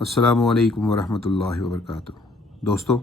السلام علیکم ورحمۃ اللہ وبرکاتہ۔ دوستو،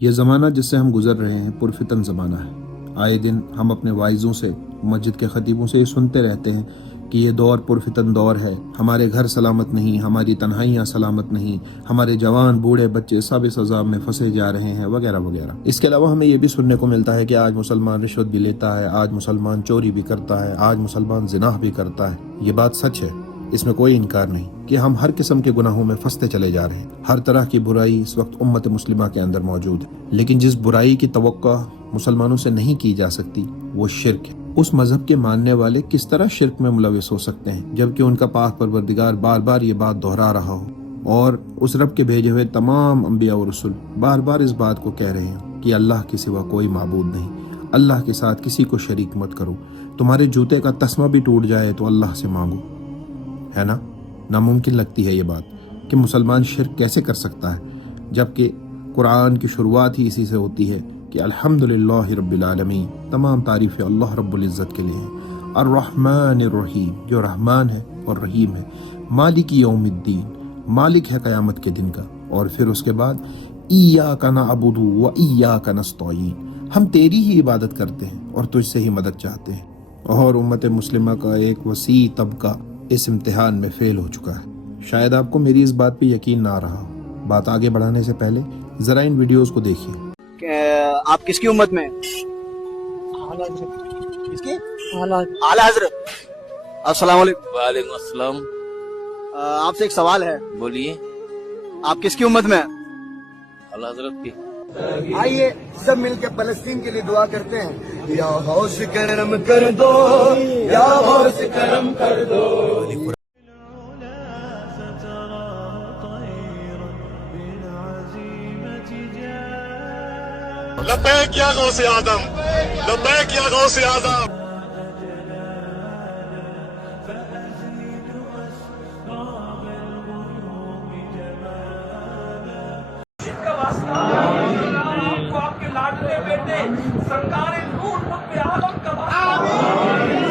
یہ زمانہ جس سے ہم گزر رہے ہیں پرفتن زمانہ ہے۔ آئے دن ہم اپنے واعظوں سے، مسجد کے خطیبوں سے یہ سنتے رہتے ہیں کہ یہ دور پرفتن دور ہے، ہمارے گھر سلامت نہیں، ہماری تنہائیاں سلامت نہیں، ہمارے جوان بوڑھے بچے سب اس عذاب میں پھنسے جا رہے ہیں وغیرہ وغیرہ۔ اس کے علاوہ ہمیں یہ بھی سننے کو ملتا ہے کہ آج مسلمان رشوت بھی لیتا ہے، آج مسلمان چوری بھی کرتا ہے، آج مسلمان زنا بھی کرتا ہے۔ یہ بات سچ ہے، اس میں کوئی انکار نہیں کہ ہم ہر قسم کے گناہوں میں پھنستے چلے جا رہے ہیں۔ ہر طرح کی برائی اس وقت امت مسلمہ کے اندر موجود ہے، لیکن جس برائی کی توقع مسلمانوں سے نہیں کی جا سکتی وہ شرک ہے۔ اس مذہب کے ماننے والے کس طرح شرک میں ملوث ہو سکتے ہیں جبکہ ان کا پاک پروردگار بار بار یہ بات دہرا رہا ہو، اور اس رب کے بھیجے ہوئے تمام انبیاء و رسول بار بار اس بات کو کہہ رہے ہیں کہ اللہ کے سوا کوئی معبود نہیں، اللہ کے ساتھ کسی کو شریک مت کرو، تمہارے جوتے کا تسمہ بھی ٹوٹ جائے تو اللہ سے مانگو، ہے نا؟ ناممکن لگتی ہے یہ بات کہ مسلمان شرک کیسے کر سکتا ہے، جبکہ قرآن کی شروعات ہی اسی سے ہوتی ہے کہ الحمدللہ رب العالمین، تمام تعریف اللہ رب العزت کے لیے ہے، الرحمن الرحیم، جو رحمان ہے اور رحیم ہے، مالک یوم الدین، مالک ہے قیامت کے دن کا، اور پھر اس کے بعد ایاک نعبد و ایاک نستعین، ہم تیری ہی عبادت کرتے ہیں اور تجھ سے ہی مدد چاہتے ہیں۔ اور امت مسلمہ کا ایک وسیع طبقہ اس امتحان میں فیل ہو چکا ہے۔ شاید آپ کو میری اس بات پہ یقین نہ رہا ہو۔ بات آگے بڑھانے سے پہلے ذرا ان ویڈیوز کو دیکھیے۔ آپ کس کی امت میں؟ کس کی؟ اعلی حضرت۔ السلام علیکم۔ وعلیکم السلام۔ آپ سے ایک سوال ہے، بولیے۔ آپ کس کی امت میں؟ اعلیٰ حضرت کی۔ آئیے سب مل کے فلسطین کے لیے دعا کرتے ہیں۔ یا غوث کرم کر دو، یا غوث کرم کر دو۔ لبیک یا غوث آدم، لبیک یا غوث آدم۔ آپ کے لاڈلے بیٹے سرکار نور قطب عالم کا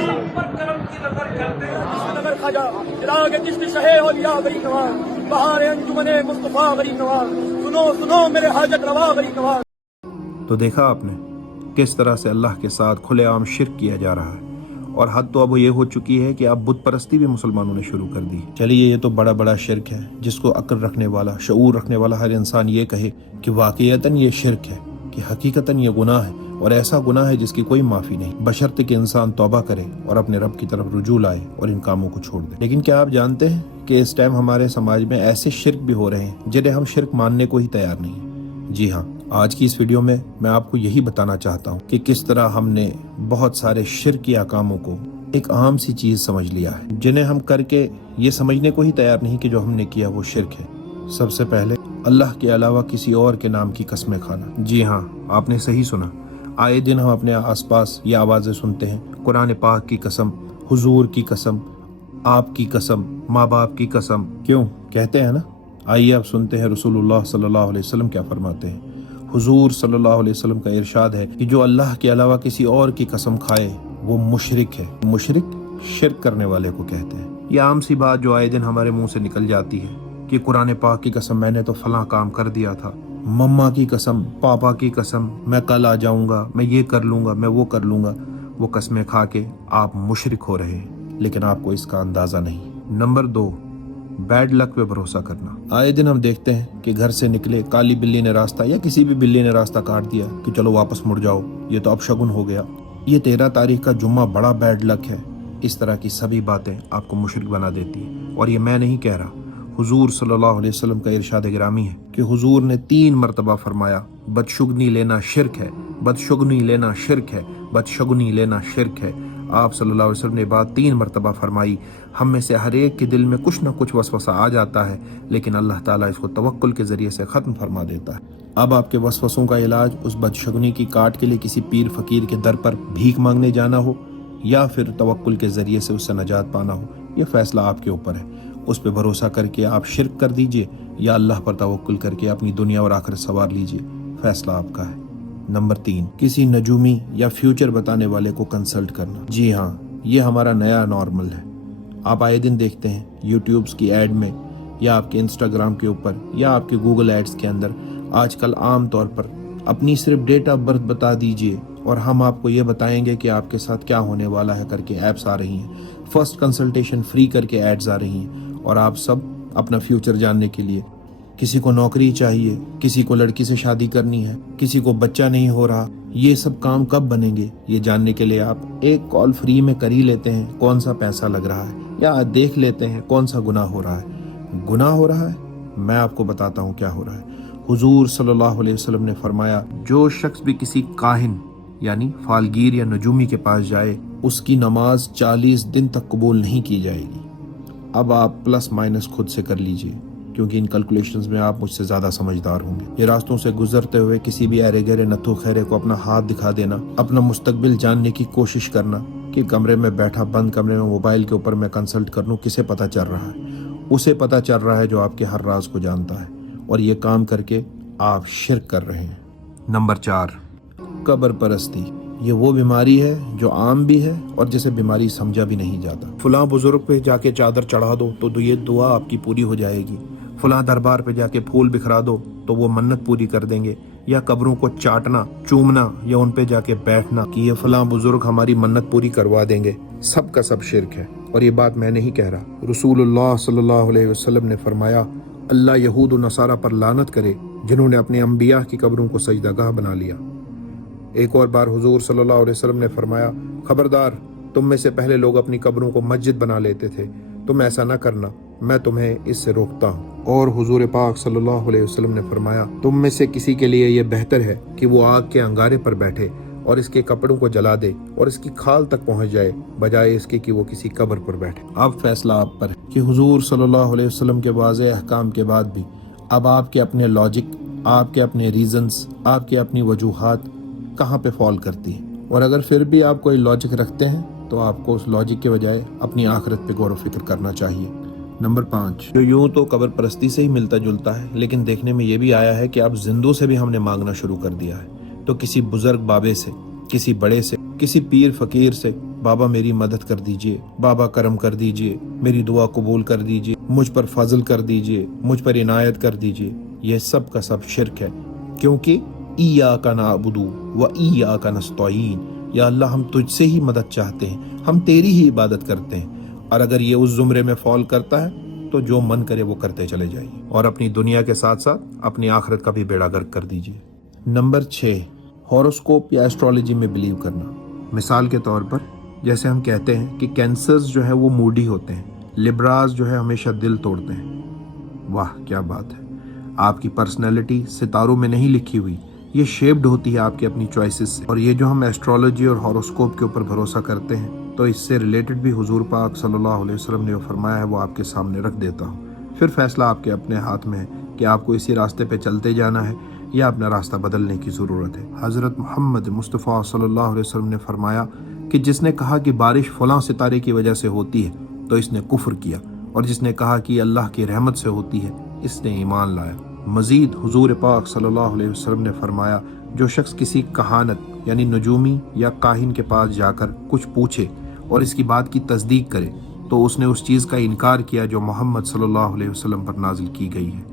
سب پر کرم کی نظر کرتے ہیں۔ نظر خواجہ چراغ چشت شہ اولیاء غریب نواز، بہار انجمن مصطفیٰ غریب نواز، سنو سنو میرے حاجت روا غریب نواز۔ تو دیکھا آپ نے کس طرح سے اللہ کے ساتھ کھلے عام شرک کیا جا رہا ہے، اور حد تو اب یہ ہو چکی ہے کہ اب بت پرستی بھی مسلمانوں نے شروع کر دی۔ چلیے یہ تو بڑا بڑا شرک ہے جس کو عقل رکھنے والا، شعور رکھنے والا ہر انسان یہ کہے کہ واقعتاً یہ شرک ہے، کہ حقیقتاً یہ گناہ ہے، اور ایسا گناہ ہے جس کی کوئی معافی نہیں، بشرطے کہ انسان توبہ کرے اور اپنے رب کی طرف رجوع لائے اور ان کاموں کو چھوڑ دے۔ لیکن کیا آپ جانتے ہیں کہ اس ٹائم ہمارے سماج میں ایسے شرک بھی ہو رہے ہیں جنہیں ہم شرک ماننے کو ہی تیار نہیں ہیں؟ جی ہاں، آج کی اس ویڈیو میں آپ کو یہی بتانا چاہتا ہوں کہ کس طرح ہم نے بہت سارے شرکیہ کاموں کو ایک عام سی چیز سمجھ لیا ہے، جنہیں ہم کر کے یہ سمجھنے کو ہی تیار نہیں کہ جو ہم نے کیا وہ شرک ہے۔ سب سے پہلے اللہ کے علاوہ کسی اور کے نام کی قسمیں کھانا۔ جی ہاں، آپ نے صحیح سنا، آئے دن ہم اپنے آس پاس یہ آوازیں سنتے ہیں، قرآن پاک کی قسم، حضور کی قسم، آپ کی قسم، ماں باپ کی قسم، کیوں کہتے ہیں نا؟ آئیے اب سنتے ہیں رسول اللہ صلی اللہ علیہ وسلم کیا فرماتے ہیں۔ حضور صلی اللہ علیہ وسلم کا ارشاد ہے کہ جو اللہ کے علاوہ کسی اور کی قسم کھائے وہ مشرک ہے۔ مشرک شرک کرنے والے کو کہتے ہیں۔ یہ عام سی بات جو آئے دن ہمارے منہ سے نکل جاتی ہے کہ قرآن پاک کی قسم میں نے تو فلاں کام کر دیا تھا، مما کی قسم، پاپا کی قسم، میں کل آ جاؤں گا، میں یہ کر لوں گا، میں وہ کر لوں گا، وہ قسمیں کھا کے آپ مشرک ہو رہے ہیں، لیکن آپ کو اس کا اندازہ نہیں۔ نمبر 2، بیڈ لک پہ بھروسہ کرنا۔ آئے دن ہم دیکھتے ہیں کہ گھر سے نکلے، کالی بلی نے راستہ یا کسی بھی بلی نے راستہ کاٹ دیا کہ چلو واپس مڑ جاؤ، یہ تو اب شگن ہو گیا، یہ 13 تاریخ کا جمعہ بڑا بیڈ لک ہے۔ اس طرح کی سبھی باتیں آپ کو مشرک بنا دیتی ہیں، اور یہ میں نہیں کہہ رہا، حضور صلی اللہ علیہ وسلم کا ارشاد گرامی ہے کہ حضور نے 3 مرتبہ فرمایا بدشگنی لینا شرک ہے، بدشگنی لینا شرک ہے، بدشگنی لینا شرک ہے۔ آپ صلی اللہ علیہ وسلم نے بات 3 مرتبہ فرمائی۔ ہم میں سے ہر ایک کے دل میں کچھ نہ کچھ وسوسہ آ جاتا ہے، لیکن اللہ تعالیٰ اس کو توکل کے ذریعے سے ختم فرما دیتا ہے۔ اب آپ کے وسوسوں کا علاج اس بدشگنی کی کاٹ کے لیے کسی پیر فقیر کے در پر بھیک مانگنے جانا ہو، یا پھر توکل کے ذریعے سے اس سے نجات پانا ہو، یہ فیصلہ آپ کے اوپر ہے۔ اس پہ بھروسہ کر کے آپ شرک کر دیجئے، یا اللہ پر توکل کر کے اپنی دنیا اور آخرت سنوار لیجئے، فیصلہ آپ کا ہے۔ نمبر 3، کسی نجومی یا فیوچر بتانے والے کو کنسلٹ کرنا۔ جی ہاں، یہ ہمارا نیا نارمل ہے۔ آپ آئے دن دیکھتے ہیں یوٹیوبز کی ایڈ میں या आपके इंस्टाग्राम के ऊपर या आपके गूगल एड्स के अंदर आजकल आम तौर पर अपनी सिर्फ डेट ऑफ बर्थ बता दीजिए और हम आपको ये बताएंगे कि आपके साथ क्या होने वाला है करके ऐप्स आ रही हैं, फर्स्ट कंसल्टेशन फ्री करके एड्स आ रही हैं, और आप सब अपना फ्यूचर जानने के लिए, किसी को नौकरी चाहिए, किसी को लड़की से शादी करनी है, किसी को बच्चा नहीं हो रहा, ये सब काम कब बनेंगे ये जानने के लिए आप एक कॉल फ्री में कर ही लेते हैं कौन सा पैसा लग रहा है, या देख लेते हैं कौन सा गुनाह हो रहा है। गुनाह हो रहा है, मैं आपको बताता हूँ क्या हो रहा है। हुजूर सल्लल्लाहु अलैहि वसल्लम ने फरमाया, जो शख्स भी किसी काहिन यानी फालगीर या नजूमी के पास जाए उसकी नमाज 40 दिन तक कबूल नहीं की जाएगी। अब आप प्लस माइनस खुद से कर लीजिए, क्योंकि इन कैलकुलेशंस में आप मुझसे ज़्यादा समझदार होंगे। ये रास्तों से गुजरते हुए किसी भी अरे गहरे नथु खैरे को अपना हाथ दिखा देना, अपना मुस्तकबिल जानने की कोशिश करना कि कमरे में बैठा बंद कमरे में मोबाइल के ऊपर मैं कंसल्ट कर लूँ, किसे पता चल रहा है? उसे पता चल रहा है जो आपके हर राज को जानता है, और ये काम करके आप शिर्क कर रहे हैं। नंबर 4, कब्र परस्ती। ये वो बीमारी है जो आम भी है और जिसे बीमारी समझा भी नहीं जाता। फलां बुजुर्ग पे जाके चादर चढ़ा दो तो ये दुआ आपकी पूरी हो जाएगी, फलां दरबार पे जाके फूल बिखरा दो तो वो मन्नत पूरी कर देंगे, या कब्रों को चाटना, चूमना या उन पे जाके बैठना कि ये फलां बुजुर्ग हमारी मन्नत पूरी करवा देंगे, सब का सब शिर्क है। और ये बात मैं नहीं कह रहा, रसूलुल्लाह सल्लल्लाहु अलैहि वसल्लम ने फरमाया, अल्लाह यहूद और नसारा पर लानत करे जिन्होंने अपने अंबिया की कब्रों को सजदागाह बना लिया। एक और बार हुजूर सल्लल्लाहु अलैहि वसल्लम ने फरमाया, खबरदार, तुम में से पहले लोग अपनी कब्रों को मस्जिद बना लेते थे, तुम ऐसा न करना, मैं तुम्हें इससे रोकता हूँ। और हुजूर पाक सल्लल्लाहु अलैहि वसल्लम ने फरमाया, तुम में से किसी के लिए ये बेहतर है कि वो आग के अंगारे पर बैठे और इसके कपड़ों को जला दे और इसकी खाल तक पहुंच जाए, बजाय इसके कि वो किसी कब्र पर बैठे। अब फैसला आप पर कि हुजूर सल्लल्लाहु अलैहि वसल्लम के वाज़े अहकाम के बाद भी अब आपके अपने लॉजिक, आपके अपने रीजंस, आपके अपनी वजूहात कहाँ पे फॉल करती है। और अगर फिर भी आप कोई लॉजिक रखते हैं तो आपको उस लॉजिक के बजाय अपनी आखिरत पे गौर व फिक्र करना चाहिए। नंबर 5, जो यूं तो कब्र परस्ती से ही मिलता जुलता है, लेकिन देखने में ये भी आया है कि अब जिंदों से भी हमने मांगना शुरू कर दिया है। तो किसी बुजुर्ग बाबे से, किसी बड़े से, किसी पीर फकीर से, बाबा मेरी मदद कर दीजिए, बाबा करम कर दीजिए, मेरी दुआ कबूल कर दीजिए, मुझ पर फजल कर दीजिए, मुझ पर इनायत कर दीजिए, ये सब का सब शिर्क है। क्योंकि इय्याका नअबुदु व इय्याका नस्तईन, या अल्लाह हम तुझसे ही मदद चाहते हैं, हम तेरी ही इबादत करते हैं। और अगर ये उस जुमरे में फॉल करता है तो जो मन करे वो करते चले जाइए और अपनी दुनिया के साथ साथ अपनी आखिरत का भी बेड़ा गर्क कर दीजिए। नंबर 6, हॉरोस्कोप या एस्ट्रोलॉजी में बिलीव करना। मिसाल के तौर पर जैसे हम कहते हैं कि कैंसर्स जो है वो मूडी होते हैं, लिब्रास जो है हमेशा दिल तोड़ते हैं। वाह क्या बात है, आपकी पर्सनैलिटी सितारों में नहीं लिखी हुई, ये शेप्ड होती है आपकी अपनी चॉइसेस से। और ये जो हम एस्ट्रोलॉजी और हॉरोस्कोप के ऊपर भरोसा करते हैं, तो इससे रिलेटेड भी हुजूर पाक सल्लल्लाहु अलैहि वसल्लम ने फरमाया है, वो आपके सामने रख देता हूँ। फिर फैसला आपके अपने हाथ में है कि आपको इसी रास्ते पे चलते जाना है या अपना रास्ता बदलने की ज़रूरत है। हज़रत मोहम्मद मुस्तफ़ा सल्लल्लाहु अलैहि वसल्लम ने फरमाया कि जिसने कहा कि बारिश फलां सितारे की वजह से होती है तो इसने कुफ्र किया, और जिसने कहा कि अल्लाह की रहमत से होती है इसने ईमान लाया। मजीद हुजूर पाक सल्लल्लाहु अलैहि वसल्लम ने फरमाया, जो शख्स किसी कहानत यानी नजूमी या काहिन के पास जाकर कुछ पूछे और इसकी बात की तस्दीक करे तो उसने उस चीज़ का इनकार किया जो मोहम्मद सल्लल्लाहु अलैहि वसल्लम पर नाजिल की गई है।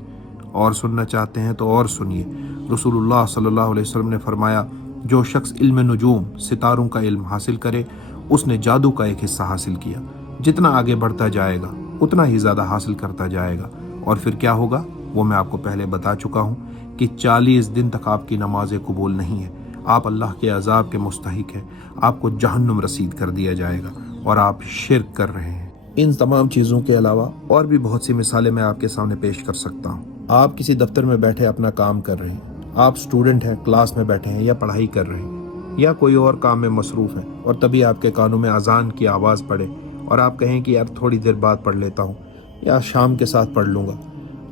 और सुनना चाहते हैं तो और सुनिए, रसूलुल्लाह सल्लल्लाहु अलैहि वसल्लम ने फरमाया, जो शख्स इल्म नजूम सितारों का इल्म हासिल करे उसने जादू का एक हिस्सा हासिल किया। जितना आगे बढ़ता जाएगा उतना ही ज़्यादा हासिल करता जाएगा, और फिर क्या होगा वो मैं आपको पहले बता चुका हूँ कि 40 दिन तक आपकी नमाजें कबूल नहीं है, आप अल्लाह के अजाब के मुस्तहिक हैं, आपको जहन्नुम रसीद कर दिया जाएगा और आप शिर्क कर रहे हैं। इन तमाम चीज़ों के अलावा और भी बहुत सी मिसालें मैं आपके सामने पेश कर सकता हूँ। आप किसी दफ्तर में बैठे अपना काम कर रहे हैं, आप स्टूडेंट हैं, क्लास में बैठे हैं या पढ़ाई कर रहे हैं या कोई और काम में मसरूफ़ हैं, और तभी आपके कानों में अजान की आवाज़ पड़े और आप कहें कि यार थोड़ी देर बाद पढ़ लेता हूँ या शाम के साथ पढ़ लूँगा।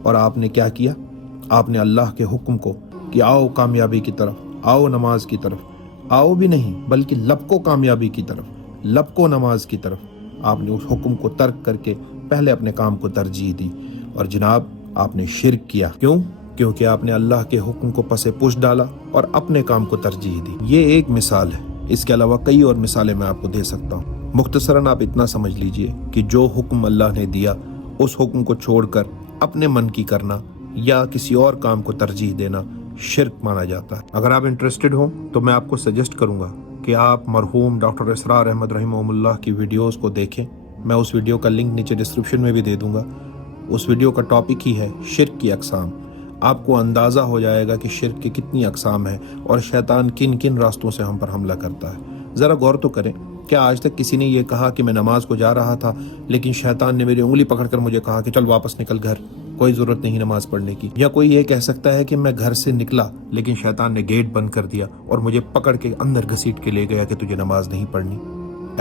और आपने क्या किया, आपने अल्लाह के हुक्म को कि आओ कामयाबी की तरफ, आओ नमाज की तरफ, आओ भी नहीं बल्कि लपको कामयाबी की तरफ, लपको नमाज की तरफ, आपने उस हुक्म को तर्क करके पहले अपने काम को तरजीह दी और जनाब आपने शिर्क किया। क्यों? क्योंकि आपने अल्लाह के हुक्म को पसे पुश डाला और अपने काम को तरजीह दी। ये एक मिसाल है, इसके अलावा कई और मिसालें मैं आपको दे सकता हूँ। मुख्तसरन आप इतना समझ लीजिए कि जो हुक्म अल्लाह ने दिया उस हुक्म को छोड़कर अपने मन की करना या किसी और काम को तरजीह देना शिर्क माना जाता है। अगर आप इंटरेस्टेड हो तो मैं आपको सजेस्ट करूंगा कि आप मरहूम डॉक्टर इसरार अहमद रहीमहुल्लाह की वीडियोस को देखें। मैं उस वीडियो का लिंक नीचे डिस्क्रिप्शन में भी दे दूंगा। उस वीडियो का टॉपिक ही है शिर्क की अक़साम। आपको अंदाज़ा हो जाएगा कि शिर्क की कितनी अक़साम है और शैतान किन किन रास्तों से हम पर हमला करता है। ज़रा गौर तो करें, क्या आज तक किसी ने ये कहा कि मैं नमाज को जा रहा था लेकिन शैतान ने मेरी उंगली पकड़कर मुझे कहा कि चल वापस निकल घर, कोई ज़रूरत नहीं नमाज पढ़ने की? या कोई ये कह सकता है कि मैं घर से निकला लेकिन शैतान ने गेट बंद कर दिया और मुझे पकड़ के अंदर घसीट के ले गया कि तुझे नमाज नहीं पढ़नी?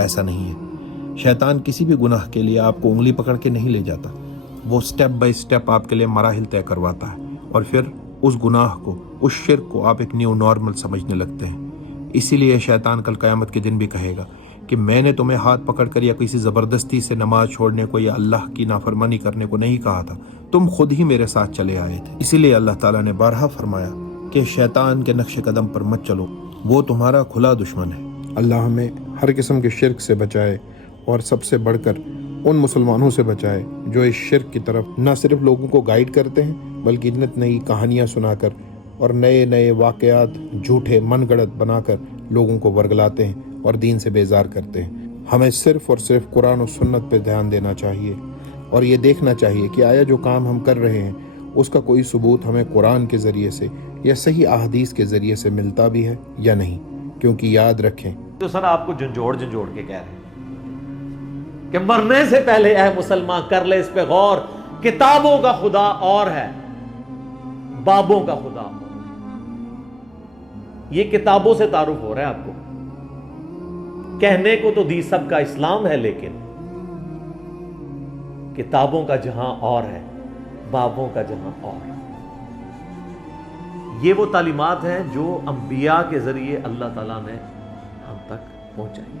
ऐसा नहीं है। शैतान किसी भी गुनाह के लिए आपको उंगली पकड़ के नहीं ले जाता। वो स्टेप बाय स्टेप आपके लिए मराहिल तय करवाता है और फिर उस गुनाह को, उस शिर्क को आप एक न्यू नॉर्मल समझने लगते हैं। इसीलिए शैतान कल क़यामत के दिन भी कहेगा कि मैंने तुम्हें हाथ पकड़कर या किसी ज़बरदस्ती से नमाज छोड़ने को या अल्लाह की नाफरमानी करने को नहीं कहा था, तुम खुद ही मेरे साथ चले आए थे। इसीलिए अल्लाह ताला ने बारहा फरमाया कि शैतान के नक्श कदम पर मत चलो, वो तुम्हारा खुला दुश्मन है। अल्लाह हमें हर किस्म के शिर्क से बचाए और सबसे बढ़कर उन मुसलमानों से बचाए जो इस शिर्क की तरफ न सिर्फ लोगों को गाइड करते हैं बल्कि नित नई कहानियाँ सुनाकर और नए नए वाक़यात झूठे मनगढ़ंत बनाकर लोगों को वर्गलाते हैं और दीन से बेजार करते हैं। हमें सिर्फ और सिर्फ कुरान और सुन्नत पर ध्यान देना चाहिए और ये देखना चाहिए कि आया जो काम हम कर रहे हैं उसका कोई सबूत हमें कुरान के ज़रिए से या सही अहादीस के ज़रिए से मिलता भी है या नहीं। क्योंकि याद रखें, तो सर आपको झंझोड़ झंझोड़ के कह रहे हैं कि मरने से पहले ऐ मुसलमान कर ले इस पे गौर, किताबों का खुदा और है, बाबों का खुदा और। ये किताबों से तारुफ हो रहा है आपको। कहने को तो दी सबका इस्लाम है लेकिन किताबों का जहां और है, बाबों का जहां और है। ये वो तालीमात हैं जो अंबिया के जरिए अल्लाह ताला ने हम तक पहुंचाई।